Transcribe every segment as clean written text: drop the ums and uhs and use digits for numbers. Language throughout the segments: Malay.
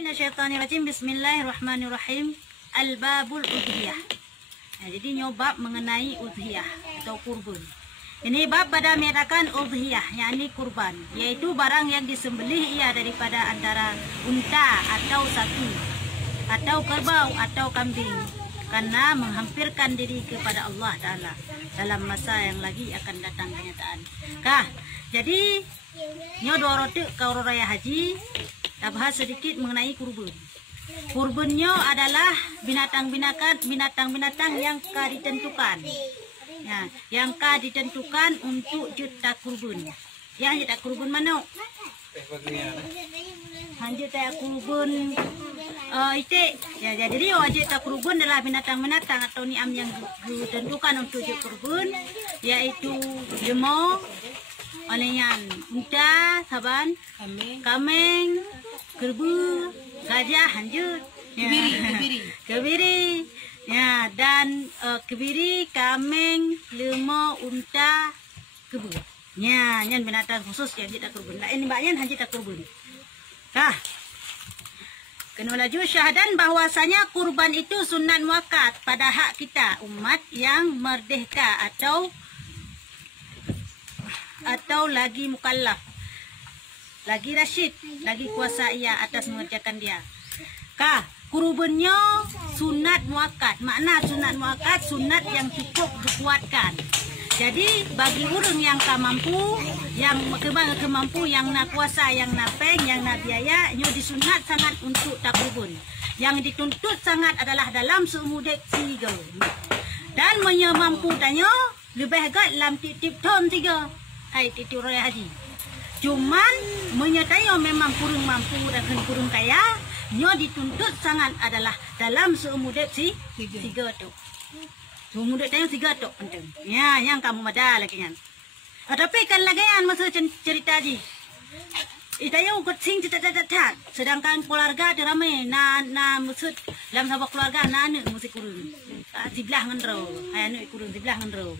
Minasyaitonirrajim. Bismillahirrahmanirrahim. Al-babul udhiyah. Nah, jadi nyobab mengenai udhiyah atau kurban. Ini bab pada menyatakan udhiyah, yakni kurban, yaitu barang yang disembelih ia daripada antara unta atau sapi, atau kerbau atau kambing, karena menghampirkan diri kepada Allah Ta'ala dalam masa yang lagi akan datang kenyataan. Jadi nyo dua rote kau raya haji. Tak bahas sedikit mengenai kurban. Kurbannya adalah binatang-binatang yang ditentukan. Ya, yang ditentukan untuk juta kurban. Yang juta kurban mana? Hanjut tak kurban ite. Ya, jadi wajib tak kurban adalah binatang-binatang atau niam yang ditentukan untuk juta kurban, yaitu lemau, olehan unta, saban, kambing, kerbau, gajah, hanjut, kebiri, ya, dan kebiri, kambing, lemau, unta, kerbau. Ya, yang binatang khusus yang tidak kurban. Ini banyak hanjut tak kurban. Kena laju syahadan bahwasanya kurban itu sunat muakkad pada hak kita umat yang merdeka atau lagi mukallaf, lagi rasyid, lagi kuasa ia atas mengerjakan dia. Kurbannya sunat muakkad. Makna sunat muakkad, sunat yang cukup dikuatkan. Jadi bagi orang yang mampu, yang kemampu, yang nak kuasa, yang nak peng, yang nak biaya, nyo disunat sangat untuk tak kurban. Yang dituntut sangat adalah dalam seumur 3. Dan mampu tanya lebih agak dalam tip tahun 3. Titip raya haji. Cuman menyertai memang kurang mampu dan kurang kaya, nyo dituntut sangat adalah dalam seumur 3 tu. Seumur 3 tu penting. Ya, yang kamu ada lagi kan. Tapi kan lagi kan masa cerita haji. Itayo kucing cetat. Sedangkan keluarga ada ramai. Maksud dalam sahabat keluarga anak mesti kurang. Sebelah ngendro. Anak kurang sebelah ngendro.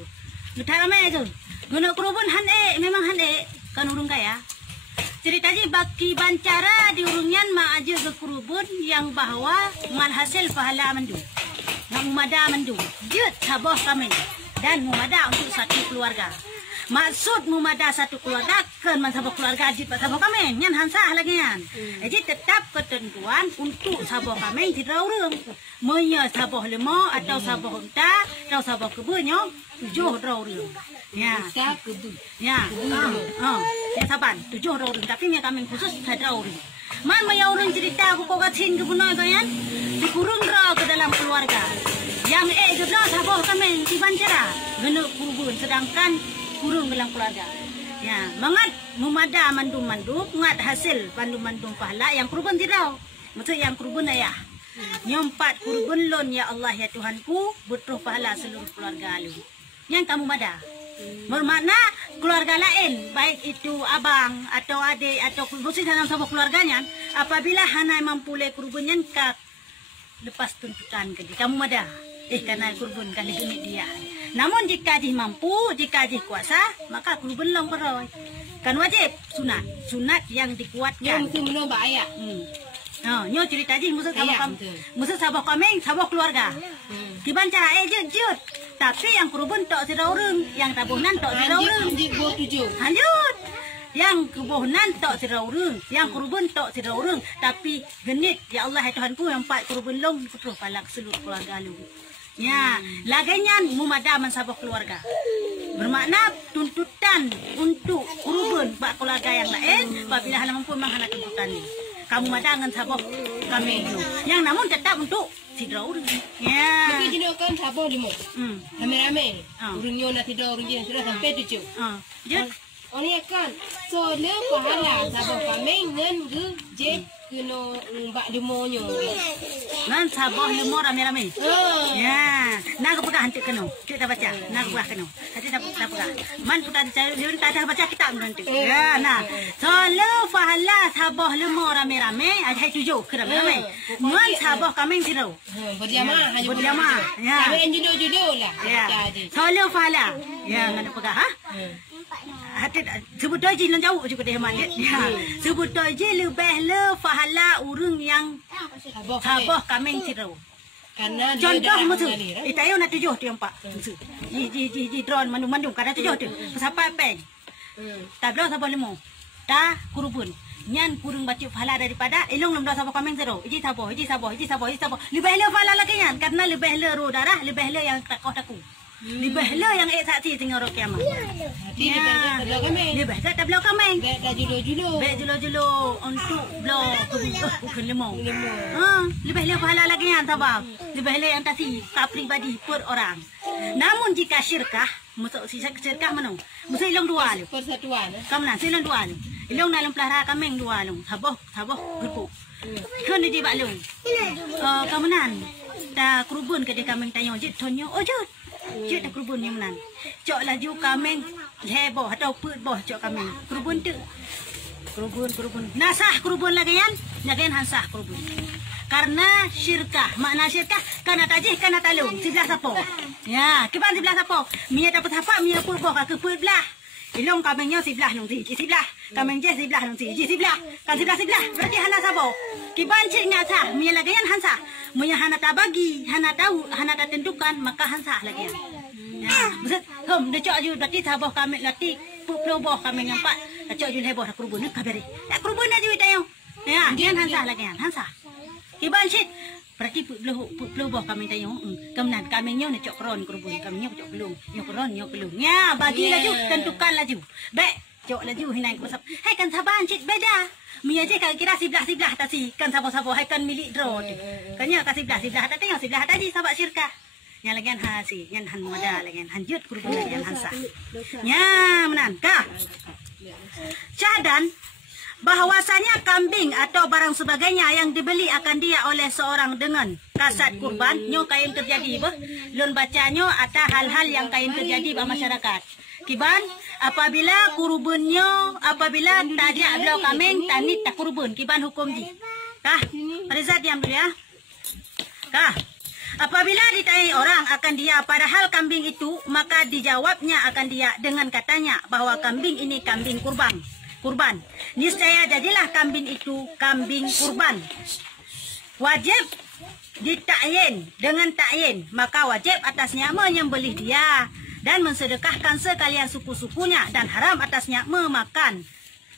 Mudah ramai tu. Guna kurban memang kan urung kaya. Cerita je baki bancara di urungan maaja ke kurban yang bahwa mal hasil pahala mandu. Nak mumada mandu. Jut sabah kami dan mumada untuk satu keluarga. Maksud mumada satu keluarga kan sabah keluarga jut sabah kami nyan hansah lagi nyan. Jadi tetap ketentuan untuk sabah kami tidak urung. Monya sabah lemau atau sabah unta atau sabah kebunyo 7 orang. Ya, ya, ya saban 7 orang. Tapi yang kami khusus 1 orang. Man orang cerita aku kok kacin ke punoi kan? Dikurung raw ke dalam keluarga. Yang juga sabah kami di bancara gena kurban, sedangkan kurung dalam keluarga. Ya, mangat mumada mandum, ngat hasil mandum pahala yang kurban tidak. Maksud yang kurban ayah. Nyompat kurban lon ya Allah ya Tuhanku, butuh pahala seluruh keluarga lu. Yang kamu mada. Bermakna keluarga lain, baik itu abang atau adik atau mesti dalam sebuah keluarganya, apabila hana mampu le kurbannya lepas tuntutan ke dia, kamu mada. Karena kurban kali ini dia. Namun jika dia mampu, jika dia kuasa, maka kurban long peroy. Kan wajib sunat yang dikuatkan. Yang mesti menambah ayat. Nyo cerita je musuh sabah kami, sabah keluarga. Dibanca jut. Tapi yang kurban tok sira urang, yang tabunan tok sira urang. Lanjut. Yang kebohnan tok sira urang, yang kurban tok sira urang, tapi genit ya Allah ya Tuhanku yang 4 kurban long putuh palak seluruh keluarga lu. Ya, laganya mumada sabah keluarga. Bermakna tuntutan untuk kurban bak keluarga yang lain, apabila hana mampu memang hana tuntutan ni. Kamu madangan sabah kami itu. Yang namun tetap untuk tidak urang. Ya. Tapi jenis kan sabah limo. Rame-rame. Urungnya nak tidak urung jenis sudah sampai 7. Oni kan. So le pahala sabah kami ngan je kena bak limonya. Nan sabah limo rame-rame. Ya. Nak pegah hantu kena. Kita baca. Nak pegah kena. Hati tak pegah. Man putar cari dia tak baca kitab nanti. Ya, nah. So le pahala sabah limo rame-rame ada 7 rame-rame. Man sabah kami tidak. Berjamaah. Ya. Kami judul-judul lah. Ya. So le pahala. Ya, nak pegah ha? hati sebut doji lang jauh juga dia malik. Sebut doji lebih le fahala urang yang sabah kambing ciro. Karena contoh musuh. Itayo na tujuh tu yang pak. Musuh. Ji drone mandung kada tujuh tu. Sampai peng. Tablo sabah lemo. Ta kurubun. Nyan kurung baca fahala daripada ilong lam sabah kambing ciro. Ji sabah. Lebih le fahala lagi nyan karena lebih le ro darah, lebih le yang takoh. Lebih le yang saksi tengok rok kiamat. Lebih tak belau kambing. Dah julo-julo. Bek julo-julo untuk belau bukan lemau. Lebih le pahala lagi yang tabang. Lebih le yang tasi tak pribadi per orang. Namun jika syirkah, masuk syirkah mana? Masuk ilong dua lu. Persatuan. Kamu nak ilong dua lu. Ilong dalam pelihara kambing dua lu. Sabah gerpuk. Kan dia bak lu. Kamu nan. Ta kerubun ke dia kambing tanya jit tonyo. Oh jut. Jut tak kerubun yang nan. Cok laju kambing heboh atau put boh cok kambing. Kerubun tu. Kerubun. Nasah kerubun lagi yan. Lagi hansah kerubun. Karena syirkah, makna syirkah kana tajih kana talung sebelah sapo. Ya, kiban sebelah sapo. Mia dapat apa? Mia put boh ke put belah. Ilong kambingnya sebelah nung si sebelah. Kambing je sebelah nung si sebelah. Kan sebelah. Berarti hana sapo. Kiban cik ngata, mia lagi yan hansah. Mia hana tak bagi, hana tahu, hana tak tentukan, maka hansah lagi yan. Ya, maksud, dia cok ju berarti sabah kambing lati put boh kambing empat. Cok ju heboh nak kerubun nak kabari. Tak kerubun aja tayo. Ya, dia hansah lagi yan, hansah. Kiban cik berarti put boh kambing tayo. Kemudian kambingnya nak cok kron kerubun, kambingnya cok pelung. Nyok kron, nyok pelung. Ya, bagi laju, tentukan laju. Baik, cok laju hinai ke pasap. Hai kan saban cik beda. Mia je kan kira sebelah tadi kan sabo-sabo hai kan milik drone. Kanya kasih sebelah tak tengok sebelah tadi sahabat syirkah. Yang lagian hasi, yang han muda lagian hanjut kerubun lagian hansa. Ya, menan kah? Cadan bahwasanya kambing atau barang sebagainya yang dibeli akan dia oleh seorang dengan kasat kurban nyo kain terjadi bah lun bacanya atau hal-hal yang kain terjadi bah masyarakat. Kiban apabila kurubunnya apabila tajak belau kambing tanit tak kurubun kiban hukum di. Kah? Rizat diam dulu ya. Kah? Apabila ditanyai orang akan dia padahal kambing itu maka dijawabnya akan dia dengan katanya bahwa kambing ini kambing kurban. Niscaya jadilah kambing itu kambing kurban. Wajib ditakyin dengan takyin, maka wajib atasnya menyembelih dia dan mensedekahkan sekalian suku-sukunya dan haram atasnya memakan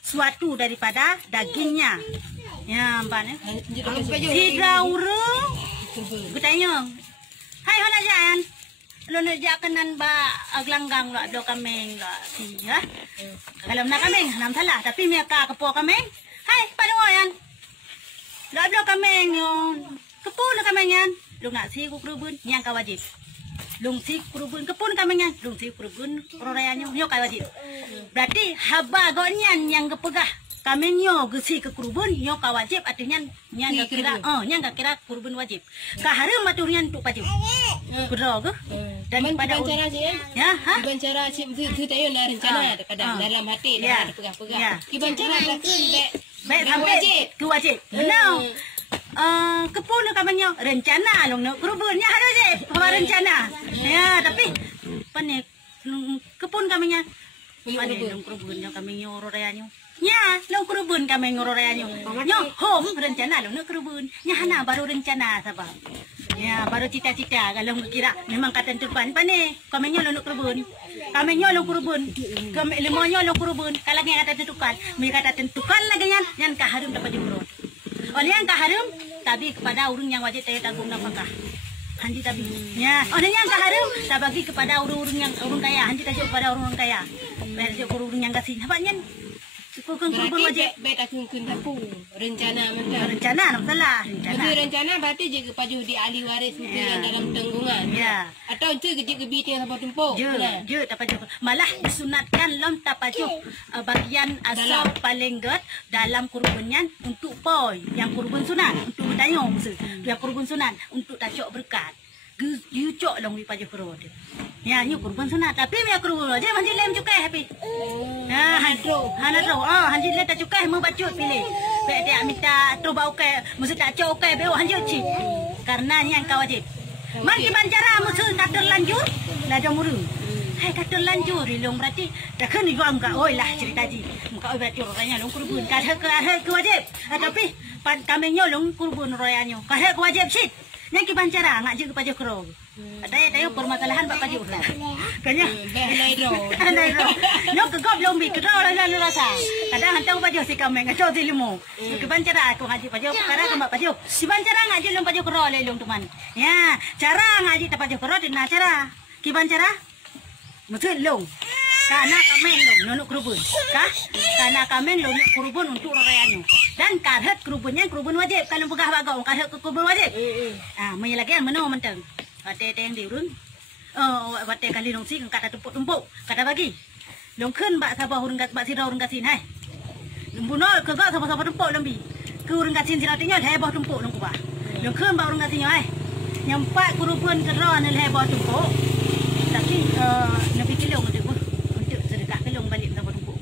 suatu daripada dagingnya. Ya, ampun. Sidra urung. Kutanya. Hai hona jan. Lo nak jakanan ba aglanggang lo do kambing lo si ha. Kalau nak kambing nam salah tapi mia ka kepo kambing. Hai panuan. Lo do kambing yo. Kepo lo kambing yan. Lo nak si ku kerubun yang ka wajib. Lung si kerubun kepun kambing yan. Lung si kerubun rorayanya yo ka wajib. Berarti haba gonyan yang kepegah kambingnya gesi ke kurubun yo ka wajib artinya nya enggak kira kurubun wajib. Ka harum aturnya untuk wajib. Betul ke? Dan pada cara je ya, ha? Kiban cara cip tu tayo na rencana kadang dalam hati dah ada pegang-pegang. Kiban cara baik sampai ke wajib. Benar. Kepun kambingnya rencana long nak kurubunnya ada je. Apa rencana? Ya, tapi pane kepun kambingnya pane long kurubunnya kambingnya rorayanya. Ya, lo kerubun kami ngororeanyo. Nyo, home rencana lo nak kerubun. Nya hana baru rencana sabah. Ya, baru cita-cita kalau kira memang kata tentukan pane. Kami nyo lo nak kerubun. Kami nyo lo kerubun. Kami lemonyo lo kerubun. Kalau yang kata tentukan, mereka kata tentukan lagi yang kaharum dapat diurut. Oleh yang kaharum, tapi kepada urung yang wajib saya tanggung nafkah. Hanji tapi, ya. Oleh yang kaharum, tak bagi kepada urung yang urung kaya. Hanji tajuk kepada urung kaya. Berarti urung yang kasih. Nampaknya kurubun wajib. Beta kun tapu rencana mentah. Rencana nak salah. Rencana berarti je kepada di ahli waris yang dalam tanggungan. Ya. Atau itu kebi yang apa tumpuk. Je tapajuk. Malah disunatkan lom tapajuk bagian asal paling gede dalam kurubunnya untuk poi yang kurubun sunat untuk tayong yang kurubun sunat untuk tajok berkat. Yucok long di paju kurubun. Ya, ni kurban sunat tapi me kurban aja hanji lem cukai happy. Ha, hanadro. Hanji lem tak cukai mau bacut pilih. Be dia minta tu bau ke, mesti tak cukai be hanji uci. Karena yang kau wajib. Man kiban cara musuh tak terlanjur, la jomuru. Hai kata lanjur long berarti dah kena juga muka oi lah cerita ji. Muka oi berarti orangnya long kurban. Kata ke wajib. Tapi kamenyo long kurban royanyo. Kata ke wajib sit. Yang kiban cara ngak je ke pajak kero. Ada permasalahan pak pajak lah. Kanya. Andai ro. Nok ke gop long bi kero lah rasa. Kadang hantang pajak si kameng ngaco si limo. Kiban cara aku ngaji pajak kara ke mak pajak. Kiban cara ngaji long pajak kero le long teman. Ya, cara ngaji ta pajak kero dina cara. Kiban cara Maksud long, karena kami long nonok kerubun, karena kami long kerubun untuk rakyatnya. Dan karena kerubunnya kerubun wajib, kalau pegah bagau, karena kerubun wajib. Mai lagi yang mana mentang, kata yang diurun, kata kali long sih, kata tumpuk, kata bagi, long kun bak sabah urang kat bak sirau urang kasin, hai, lumbuno kegak sabah tumpuk lembi, ke urang kasin sirau tinggal, hai bah tumpuk long kubah, long kun bak urang kasinnya, hai, nyampak kerubun keron, hai bah tumpuk. Tapi nabi kilong untuk sedekah kilong balik sama tumpuk.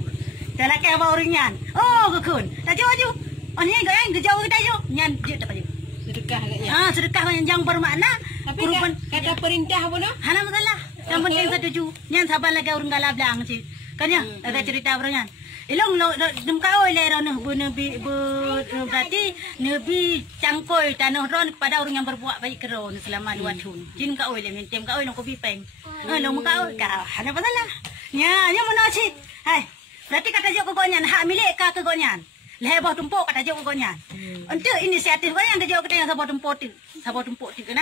Tak laki apa orangnya. Oh kekun. Tak jauh. Ini gak jauh kita jauh. Nyan dia tak payah. Sedekah agaknya. Sedekah yang bermakna. Tapi kata perintah apa no? Hana masalah. Yang penting setuju. Nyan sabar lagi orang galap belang sih. Kan ya? Ada cerita orangnya. Ilong demkau lera noh berarti nabi cangkoi tanah ron kepada orang yang berbuat baik keron selama 2 tahun. Jin kau le mentem kau long kopi peng. Long kau ada masalah. Nya mana sih? Hai. Berarti kata jok kegonyan hak milik ka kegonyan. Lebah tumpuk kata jok kegonyan. Untuk inisiatif kau yang jok kita yang sabot tumpuk tu kena.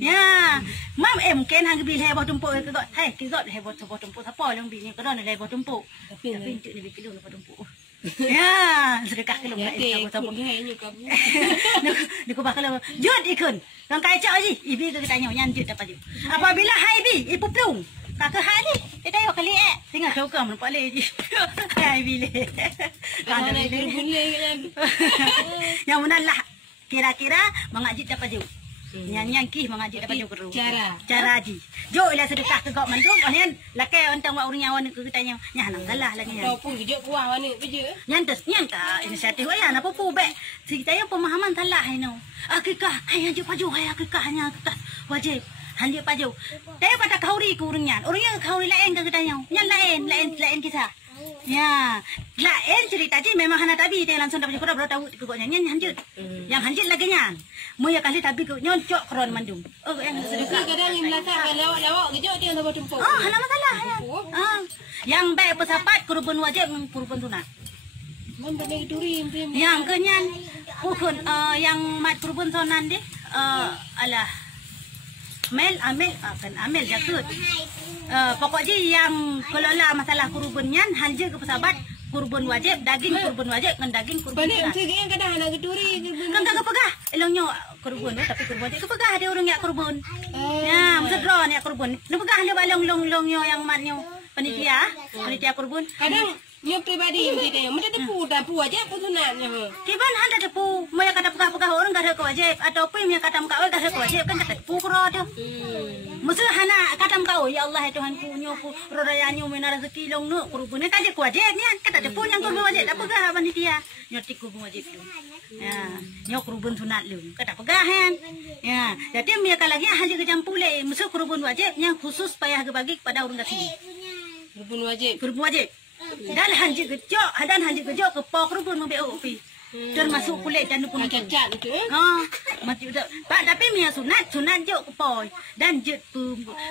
Ya. Mam mungkin hang bil lebah tumpuk ke got. Hai, ke got lebah tumpuk siapa long bini keron lebah tumpuk. Tapi untuk lebih kilo lebah tumpuk. Ya, sedekah kilo kat sabot. Ni ko bakal jod ikun. Lang kai cak ji, ibi ke tanya nyan jod apa je. Apabila hai bi, ipu plung. Kakak hai ni, kita yo kali tinggal kau kam nampak le ji. Hai bi le. Kan le yang mana lah kira-kira mengajit dapat jauh. Nyan kih mengajit dapat jauh keru. Cara ji. Jo ila sedekah ke gok mandum onian lakai ontang wa urang nyawan ke tanya. Nya hanang salah lagi nya. Kau pun gejok kuah wane beje. Nyan ta inisiatif aya na popo be. Kita yang pemahaman salah no. Akikah hai hanje paju hai akikah hanya akikah wajib. Hanje paju. Tapi kata kauri ke urang nyan. Urang yang kauri lain ke tanya. Nyan lain kisah. Ya, lain cerita je memang hana tabi dia langsung dapat kurang tahu kegoknya nyan hanjut. Yang hanjut lagi nyan. Moya kali tabi ke nyocok kron mandum. Yang sedekah kadang yang belakang lawak gejok dia dapat tumpuk. Hana masalah. Yang baik pesapat kurban wajib kurban sunat. Man bagi duri yang kenyan ukun yang mat kurban sunat deh. Alah. Amel jakut. Pokoknya yang kelola masalah kurbannya hanja ke pesabat kurban wajib, daging kurban wajib dengan daging kurban sunat. Balik yang kadang anak geduri kan kagak pegah. Elongnya kurban tapi kurban wajib kepegah dia orang yak kurban. Ya, maksud ron yak kurban. Nu pegah dia balong yang matnya panitia kurban. Kadang yang pribadi kita yang macam tepu aja pun sunatnya. Kiban ada tepu, mau kata pegah orang kata wajib ataupun yang kata kau kata wajib kan kata tepu kro tu. Maksud hana kata kau ya Allah Tuhanku nyoku rodayanyo menara sekilong nu kurban kan dia wajib ni kata tepu yang kurban wajib tak pegah panitia nyoti kurban wajib tu. Ya, nyok kurban sunat lu kata pegah kan. Ya, jadi mereka lagi hanya kejampule maksud kurban wajib yang khusus payah bagi kepada orang kasih. Kurban wajib. Dan hanji gejok ke pok rubun membe opi. Termasuk kulit dan pun cacat itu. Mati udah. Pak tapi mia sunat jok ke poi dan jet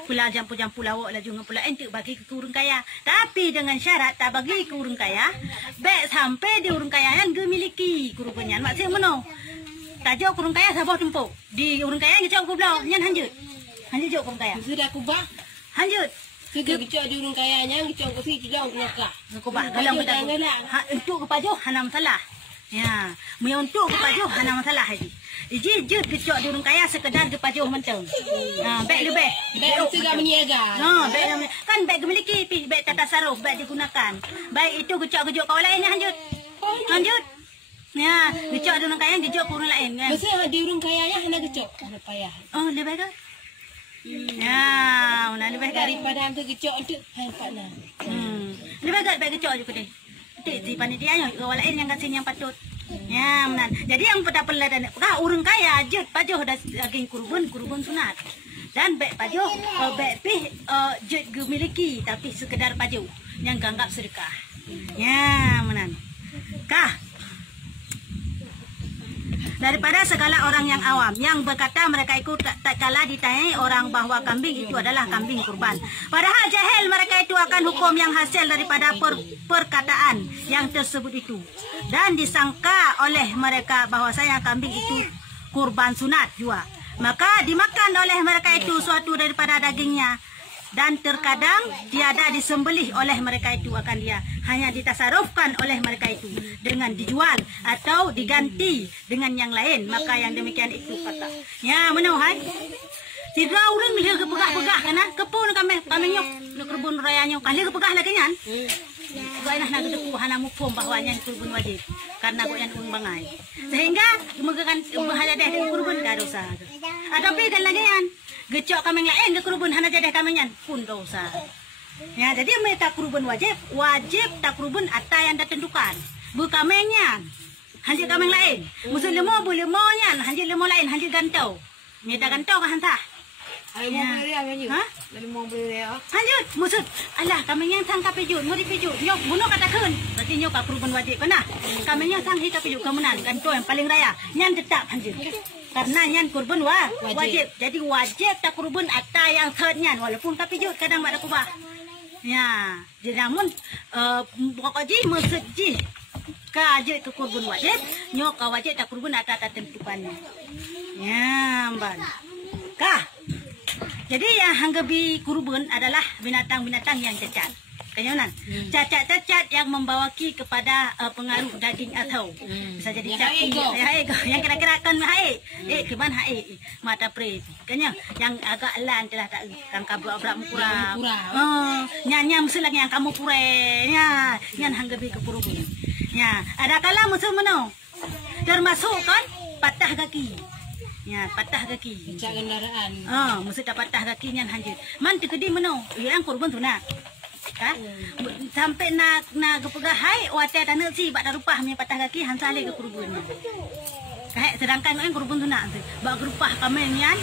pula jampu lawak lah juga pula ente bagi ke urang kaya. Tapi dengan syarat tak bagi ke urang kaya, baik sampai di urang kaya yang gemiliki kurbannya. Maksudnya meno. Tak jok urang kaya sabah tumpuk. Di urang kaya gejok ke belau nyan hanjut. Hanjut jok urang kaya. Sudah kubah. Hanjut. Kecok di urang kayanya, kecok ke sini tidak kelakar. Kubah galang kita. Untuk kepajuh hana masalah. Ya, mau untuk kepajuh hana masalah haji. Iji jut kecok di urang kaya sekedar kepajuh menteng. Baik lebih. Baik sudah meniaga. Baik kan baik memiliki, baik tata saruf, baik digunakan. Baik itu kecok kau lainnya hanjut. Hanjut. Ya, kecok di urang kaya kecok ke urang lain kan. Mesti di urang kayanya hana kecok, hana payah. Lebih kan? Ya, mana lebih daripada tu kecok untuk hampat lah. Lebih baik kecok juga deh. Si panitia yang lain yang kasih yang patut. Ya, mana. Jadi yang pada peladan, urang kaya je pajuh dah daging kurban sunat. Dan beg paju, beg pih jet gemiliki tapi sekedar paju yang ganggap sedekah. Ya, menan. Kah? Daripada segala orang yang awam yang berkata mereka ikut tak kala ditanyai orang bahwa kambing itu adalah kambing kurban. Padahal jahil mereka itu akan hukum yang hasil daripada perkataan yang tersebut itu. Dan disangka oleh mereka bahwasanya kambing itu kurban sunat juga. Maka dimakan oleh mereka itu suatu daripada dagingnya. Dan terkadang tiada disembelih oleh mereka itu akan dia. Hanya ditasarufkan oleh mereka itu dengan dijual atau diganti dengan yang lain. Maka yang demikian itu kata. Ya, menuhan. Tidak orang dia kepegah-pegah kan? Kepun kami nyok. Nak kebun raya nyok. Kali kepegah lagi kan? Gua enak nak deku hana mukum bahwanya kurban wajib. Karena gua yang bangai. Sehingga memegang bahaya deh kurban gak dosa. Tapi kan lagi kan? Gecok kami lain ke kurban hana jadi kami nyan pun dosa. Ya, jadi mereka kurban wajib tak kurban atas yang ditentukan. Bukamenya hanjir kami lain. Musuh lemo boleh lemo nyan, hanjir lemo lain hanjir gantau. Nyata gantau kan hanta. Ayo beli dia kan? Ha? Lemo beli dia. Hanjir musuh. Alah kami yang sang kapijut, mau dipijut. Nyok bunuh katakan. Berarti nyok kurban wajib kena. Kami yang sang hita pijut kemenan gantau yang paling raya. Nyan tetap hanjir. Karena yang kurban wajib. Jadi wajib tak kurban atas yang third-nya walaupun kapijut kadang mak kubah. Ya, jadi namun pokoknya mesejih kajit ke kurban wajib, nyok wajib tak kurban atas tentukannya. Ya, mbak. Kah. Jadi yang hanggabi kurban adalah binatang-binatang yang cacat. Kanyonan. Cacat-cacat yang membawaki kepada pengaruh daging atau bisa jadi cacat. Yang kira-kira kan haik. Kiban haik. Mata pre. Kanya yang agak lan telah tak kan kabur abrak kurang. Nyanya mesti lagi yang kamu pure. Ya, yang hanggabi ke kurban. Ya, ada kala musuh meno. Termasuk kan patah kaki. Ya, patah kaki. Cak kendaraan. Mesti tak patah kaki yang hanjir. Man tikedi meno. Yang kurban tu nak. Sampai nak kepegah hai watai tanah si bak darupah punya patah kaki hansale ke kurban. Sedangkan orang kurban tu nak bak gerupah kami nian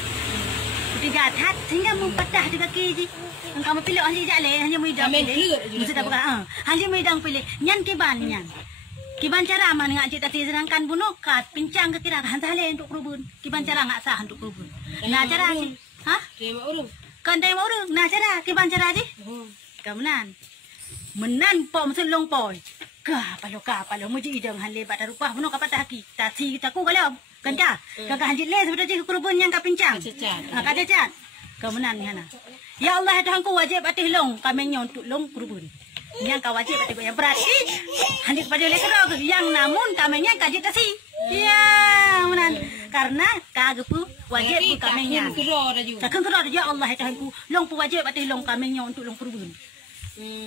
tiga hat sehingga mempatah di kaki ji. Kamu pilih ahli jale hanya midang pilih. Mesti tak pegah. Hanya midang pilih. Nian kiban nian. Kiban cara mana ngak cita sedangkan bunuh kat pincang ke kira hansale untuk kurban. Kiban cara ngak sah untuk kurban. Nah cara ji. Hah? Terima urung. Kan terima urung. Nah cara kiban cara ji. Kemenan menan po mesti long poy ka palo muji idang han lebat rupah bunuh ka patah kaki tasi taku kalau kanta kakak hanjit le sebenarnya kurban yang ka pincang ka cacat kemenan hana ya Allah Tuhanku wajib atih long kamenyo untuk long kurban yang ka wajib atih yang berarti hanjit pada le kerok yang namun kamennya kajit tasi ya menan karena kagepu wajib kamennya kakang kerok ya Allah Tuhanku long pu wajib atih long kamenyo untuk long kurban.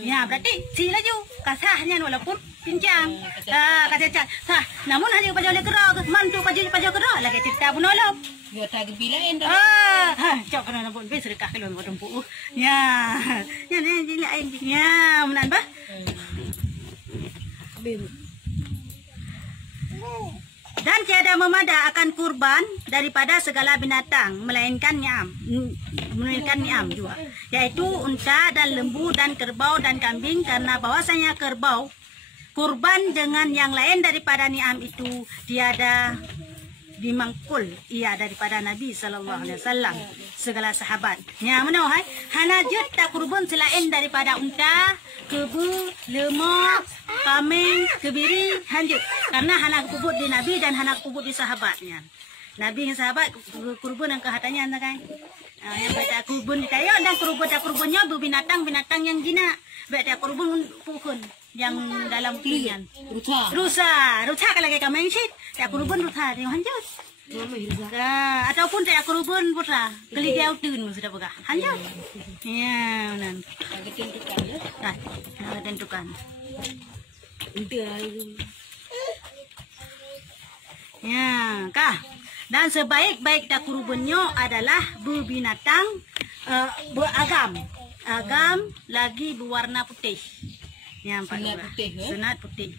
Ya, berarti si laju kasahnya walaupun pincang. Kacacat. Sah, namun hanya pada oleh kerok, mantu pada kerok lagi cerita bunolop. Yo tak bilain dah. Cok kena pun be sedekah kelon wadempu. Ya. Ya ni lain. Ya, menan bah. Dan tiada memada akan kurban daripada segala binatang melainkan niam juga, yaitu unta dan lembu dan kerbau dan kambing, karena bahwasanya kerbau kurban dengan yang lain daripada niam itu tiada dimangkul ia daripada Nabi sallallahu alaihi wasallam segala sahabat. Nya mano hai hanajut tak kurban selain daripada unta, kebu, lemah, kambing, kebiri hanjut. Karena hanak kubut di Nabi dan hanak kubut di sahabatnya. Nabi dan sahabat kurban yang kehatanya kan. Yang baca kurban ditayo dan kurbannya binatang-binatang yang jinak. Baca kurban pukun yang dalam pilihan rusa kalau kayak kambing sih tak kurban rusa dia hanjut. Ataupun tak kurban putra kali dia utun sudah pegah hanjut. Ya nan tentukan ya. Tentukan. Ya kah. Dan sebaik-baik tak kurbannya adalah berbinatang beragam lagi berwarna putih. Yang sunat putih.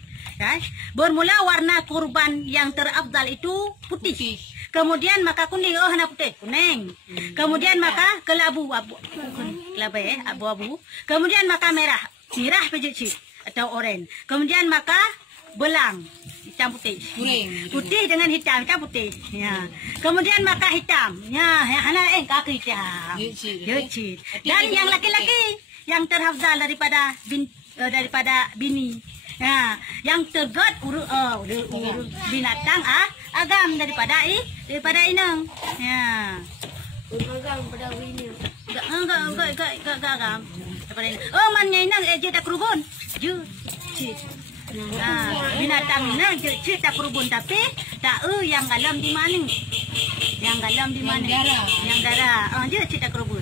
Bermula warna kurban yang terafdal itu putih. Kemudian maka kuning, oh hana putih, kuning. Kemudian maka kelabu, abu-abu. Kemudian maka merah, cirah pejuci atau oranye. Kemudian maka belang, hitam putih. Putih dengan hitam, hitam putih. Ya. Kemudian maka hitam. Ya, hana kaki hitam. Yuci. Dan yang laki-laki yang terhafzal daripada bini. Ya, yang tergot binatang agam daripada inang. Ya. Agam pada bini. Enggak agam. Daripada inang. Oh, mannya inang je tak kerubun. Ju. Binatang inang je tak kerubun tapi tak yang galam di mana? Yang galam di mana? Yang darah. Je tak kerubun.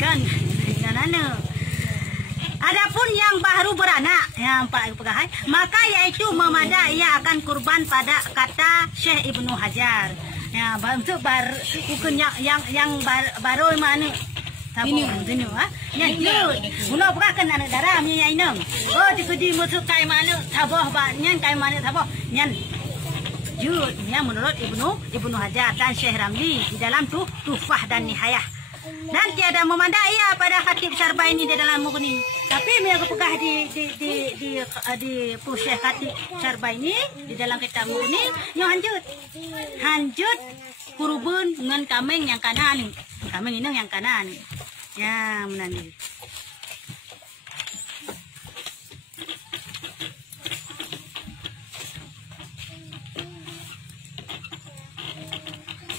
Kan. Adapun yang baru beranak, yang Pak Pegahai, maka yaitu memada ia akan kurban pada kata Syekh Ibnu Hajar. Ya, untuk bukan yang baru mana? Ini, yang jut. Mula pernah kan anak darah punya inang. Oh, dikudi masuk kai mana? Tabah banyak kai mana tabah? Nyan jut. Yang menurut Ibnu Hajar dan Syekh Ramli di dalam Tuhfah dan Nihayah. Dan tiada memandai ia pada Khatib Syarbaini di dalam buku ini. Tapi mereka pegah di Syekh Khatib Syarbaini di dalam kitab buku ini, yang hanjut kurubun dengan kameng yang kanan, kameng inang yang kanan. Ya, menani.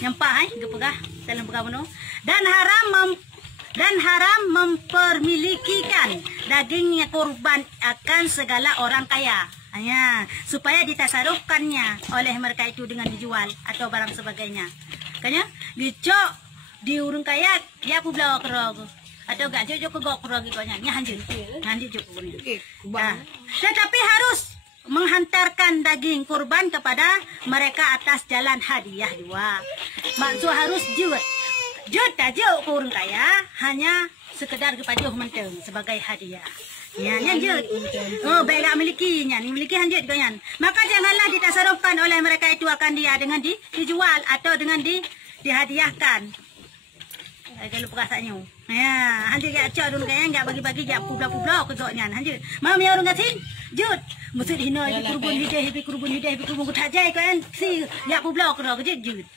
Nyampai gepegah dalam pegah penuh. Dan haram mempermilikikan dagingnya kurban akan segala orang kaya. Hanya supaya ditasarufkannya oleh mereka itu dengan dijual atau barang sebagainya. Kanya dicok di urung kaya dia pu belawa kerog atau gak joko gok kerog gitu nya hanjut joko ni. Tetapi harus menghantarkan daging kurban kepada mereka atas jalan hadiah juga. Maksud harus jut tajuk kurang kaya hanya sekedar kepada menteng sebagai hadiah. Ya, jut. Oh, baik tak milikinya, ni miliki hanjut juga yan. Maka janganlah ditasarufkan oleh mereka itu akan dia dengan dijual atau dengan dihadiahkan. Kalau perasanya. Ya, hanjut gak cak dulu kaya gak bagi-bagi gak publa-publa kegoknya hanjut. Mau mi orang gasin? Jut. Mesti hina kurban hidah kurban kutajai kan si gak publa kegok jut.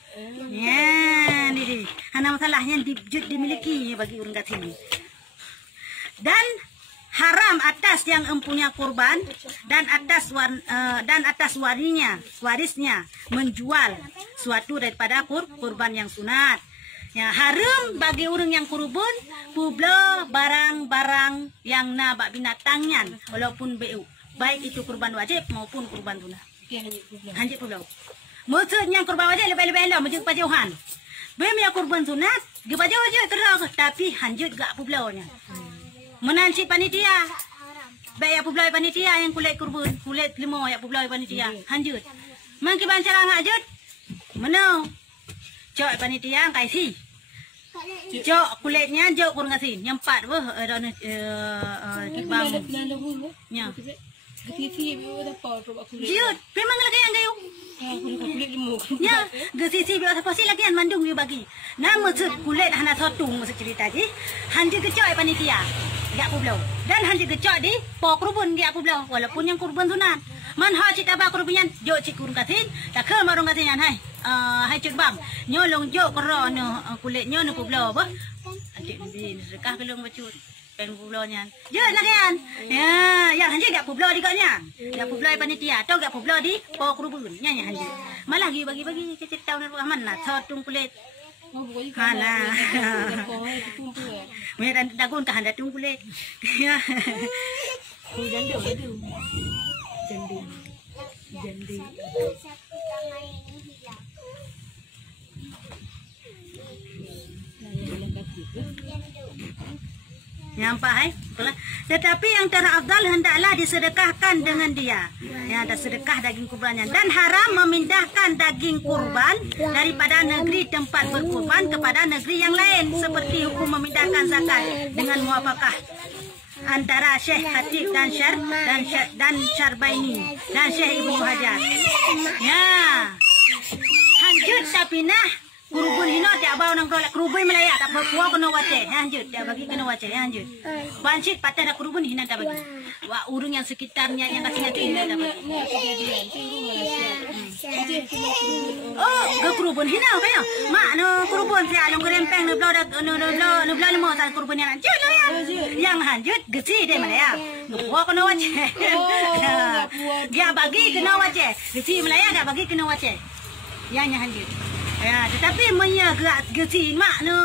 Ya, ni hana masalahnya dimiliki bagi orang kat sini. Dan haram atas yang empunya kurban dan atas warisnya menjual suatu daripada kurban yang sunat. Ya, haram bagi orang yang kurban publa barang-barang yang bak binatangnya walaupun baik itu kurban wajib maupun kurban sunat. Hanjit publa. Maksudnya kurban wajib lebih-lebih lah macam pajauhan. Bemia kurban sunat, gepajau wajib terus tapi hanjut gak publaunya. Menanci panitia. Baik ya publau panitia yang kulit kurban, kulit lemau ya publau panitia. Hanjut. Mangki bancara ngajut. Menau. Cok panitia kaisi. Cok kulitnya jok kurang kasih. Nyempat wah ada bang. Nya. Jut, memang lagi yang gayu. Ya, gesisi biasa pasti lagi yang mandung dia bagi. Nama kulit hana satu masa cerita je. Hanji kecok panitia, dia publau. Dan hanji kecok di pok kurban dia publau. Walaupun yang kurban sunat. Man ha cita ba kurbanyan, jok cikur kasin, tak ke marung kasin yan hai. Hai cik bang, nyolong jok kero no kulitnya no publau apa? Adik ni sedekah belum bacut. Pen publaunya. Ya lagian. Ya, yang hanji gak publau di kaknya. Gak publau panitia atau gak publau di pok kurban. Nya hanji. Malah bagi-bagi cerita orang Rahman lah sotung kulit. Mana. Mereka dagun tahan datung kulit. Ya. Jandi. Nyampai, tetapi yang terafdal hendaklah disedekahkan dengan dia. Ya, ada sedekah daging kurbannya dan haram memindahkan daging kurban daripada negeri tempat berkurban kepada negeri yang lain seperti hukum memindahkan zakat dengan muafakah. antara Syekh Khatib dan Syarbaini dan Syekh Ibnu Hajar. Ya. Hanjut tapi nah kurubun hino tak bau nang golek kurubun Melaya tak puak kena wace. Hanjut tak bagi kena wace. Hanjut. Pancit patah dah kurubun hina tak bagi. Wah urung yang sekitarnya yang kasihnya tu hina tak bagi. Oh, ke kurubun hina kaya. Mak no kurubun sia long kerempeng no blau limo sa kurubun yang hanjut lah ya. Yang hanjut gesi deh Melaya. Puak kena wace. Dia bagi kena wace. Gesi Melaya tak bagi kena wace. Yang hanjut. Ya, tetapi punya gerak gesi mak no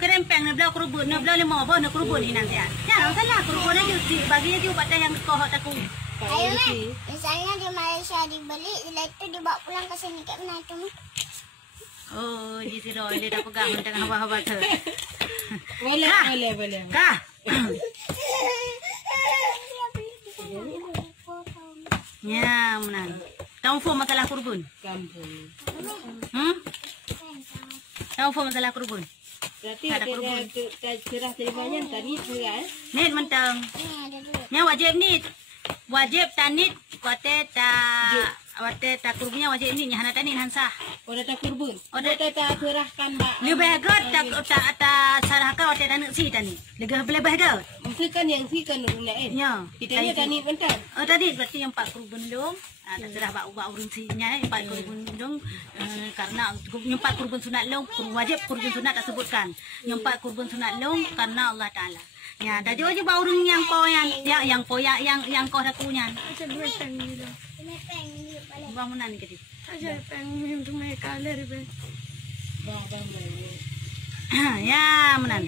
kerempeng no belau kerubun no belau lima apa no kerubun ni nanti. Ya, salah kerubun aja bagi aja patah yang kau takut. Ayo misalnya di Malaysia dibeli, setelah itu dibawa pulang ke sini kat mana tu? Oh, di sini dia dah pegang dengan hawa-hawa tu. Boleh. Kah? Ya, menang. Tahu form masalah kurubun? Kampung. Tahu form masalah kurubun? Berarti ada cerah terimanya tadi kan? Nit mentang. Nya wajib nit. Wajib tanit wate ta kurubunnya wajib nit nya hana tanit hansa. Oda ta kurbun. Oda ta cerahkan ba. Lebih agak ta sarahkan wate tanit si tanit. Lebih agak. Mesti kan yang si kan rumah Ya. Kitanya tanit bentar. Oh tadi berarti yang 4 kurubun dong. Tak serah bak urun sinya 4 kurubun dong karena yang 4 kurubun sunat long wajib kurubun sunat tak sebutkan. Yang 4 kurubun sunat long karena Allah Taala. Ya, tadi aja bau urun yang kau yang kau dah punya. Aja dua peng ni dah. Bangunan ke dia. Aja peng minum tu mai kaler be. Ya, menan.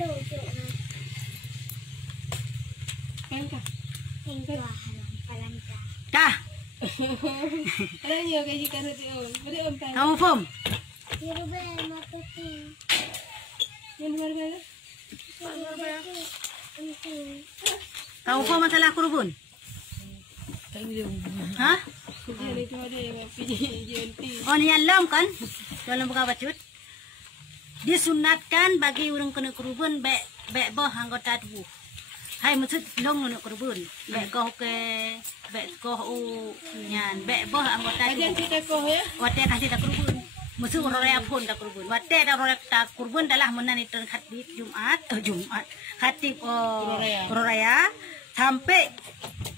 Kah? Ayo gaji kan tu. Beri empang. Kamu form? Biru be marketing. Yang mana? Kamu form masalah kurubun? Hah? Jadi itu ada yang pergi Oh, ni yang lam kan? Dalam buka bacut. Disunatkan bagi orang kena kurubun baik boh anggota tubuh. Hai maksud long nak kurubun. Baik kau ke baik kau nyan baik boh anggota tubuh. Yang kita kau ya? Wate kasih tak kurubun. Musuh raya pun tak kurubun. Wate dah raya tak kurubun adalah menani terkhatib Jumat. Khatib raya sampai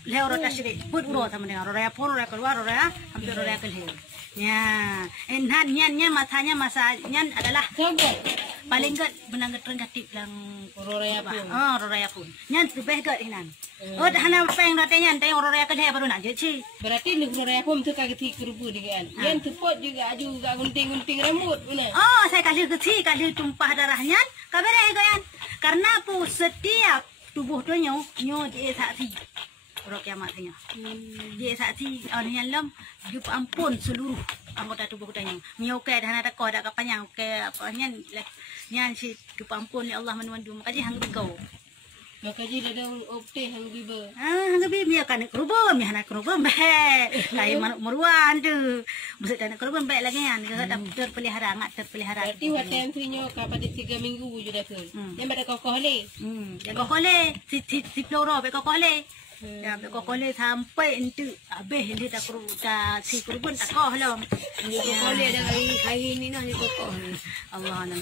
leh orang tasyrik pun urut sama dengan raya pun raya keluar raya hampir raya kelihir. Ya, enhan nyan masanya adalah paling gat benang terkhatib lang raya pun. Oh raya pun. Nyan lebih gat inan. Oh dah nak peng datanya teh raya kelihir baru nak jadi. Berarti negeri raya pun tu kaki kerbu dengan. Yang tepot juga gunting rambut benar. Oh saya kasih kecil kasih tumpah darahnya. Kabar gayan. Karena pu setiap tubuh tu nyo dia saksi. Orang kiamatnya. Dia saksi orang yang lem dia ampun seluruh anggota tubuh kita yang. Nyo ke dah nak kau dah kapanyang ke apa nyan si dia ampun ya Allah menuandu maka dia hang kau. Maka dia dah opte hang biba. Hang biba kan kerubun mi anak kerubun baik. Kayak meruan tu. Mesti tak nak kerubun baik lagi kan. Kita terpelihara amat terpelihara. Berarti waktu yang frinya kapan 3 minggu je dah tu. Yang pada kokoh le. Yang kokoh le si flora be kokoh le. Ya be kokoh le sampai entu habis dia tak si kerubun tak koh long. Kokoh le dah hari ni nah kokoh. Allah nak